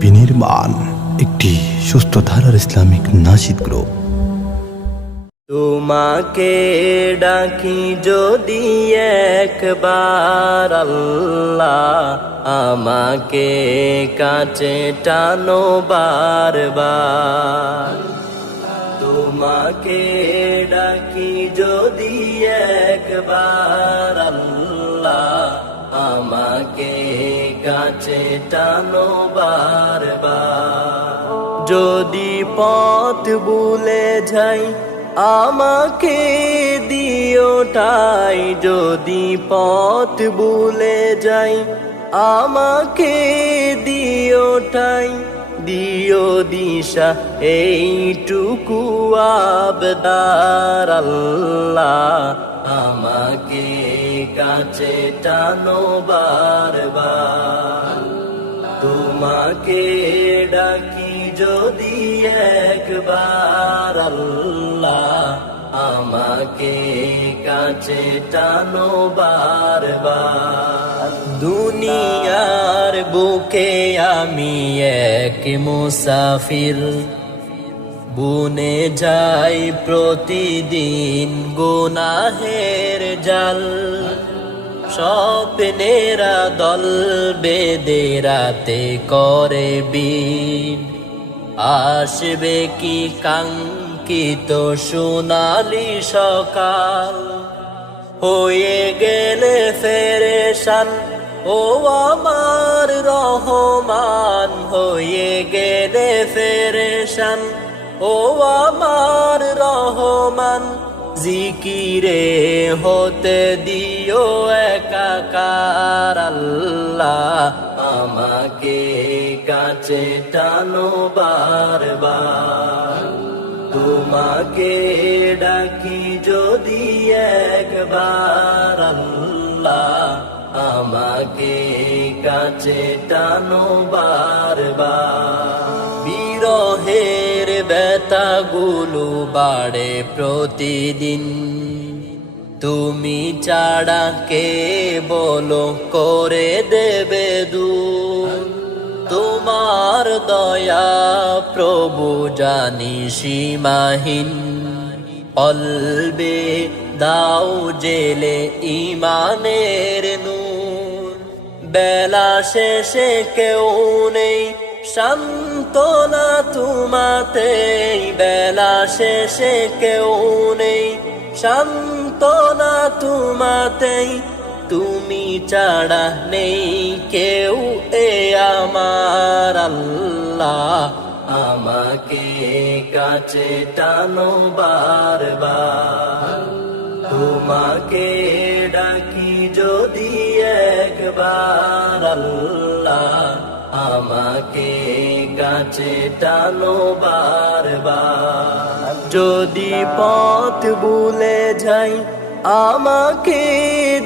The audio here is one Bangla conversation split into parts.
বিনির্মাণ একটি সুস্থ ধারার ইসলামিক নাশিদ গ্রুপ। তোমাকে ডাকি যদি একবার আল্লাহ, আমাকে কাছে টানো বারবার। তোমাকে ডাকি যদি একবার আল্লাহ, আমাকে কাছে টানো বারবার। যদি পথ ভুলে যাই আমাকে দিও ঠাই, যদি পথ ভুলে যাই আমাকে দিও ঠাই। দিও দিশা এইটুকু আবদার আল্লাহ, আমাকে কাছে টানো বারবার। তোমাকে ডাকি যদি একবার আল্লাহ, আমাকে কাছে টানো বারবার। দুনিয়ার বুকে আমি এক মুসাফির, বুনে যাই প্রতিদিন গুনাহের জাল। স্বপ্নেরা দল বেঁধে রাতে করে বিন, আসবে কি কাঙ্ক্ষিত সোনালি সকাল। হয়ে গেলে ফেরেশান ও আমার রহমান, হয়ে গেলে ফেরেশান ও আমার রহমান। জিকিরে হতে দিও একাকার আল্লাহ, আমাকে কাছে টানো বারবার। তোমাকে ডাকি যদি একবার আল্লাহ, আমাকে কাছে টানো বারবার। বিরহের ব্যথাগুলো বাড়ে প্রতিদিন, তুমি ছাড়া কে বলো করে দেবে দূর। তোমার দয়া প্রভু জানি সীমাহীন, কলবে দাও জেলে ইমানের নূর। বেলা শেষে কেউ নেই সান্ত্বনা তোমাতেই, বেলা শেষে কেউ নেই সান্ত্বনা তোমাতেই। তুমি ছাড়া নেই কেউ এ আমার আল্লাহ, আমাকে কাছে টানো বারবার। তোমাকে ডাকি যদি একবার আল্লাহ, আমাকে কাছে টানো বারবার। যদি পথ ভুলে যাই আমাকে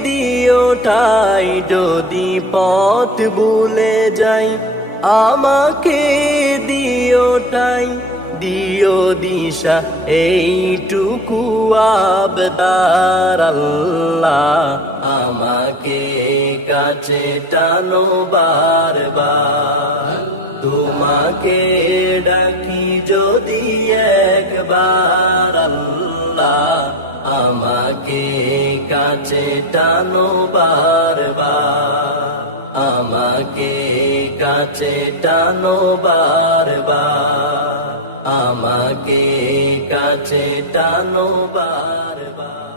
দিও ঠাই, যদি পথ ভুলে যাই আমাকে দিও ঠাই। দিও দিশা এইটুকু আবদার আল্লাহ, আমাকে কাছে টানো বারবার। তোমাকে ডাকি যদি একবার আল্লাহ, আমাকে কাছে টানো বারবার। আমাকে কাছে টানো বারবার। আমাকে কাছে টানো বারবার।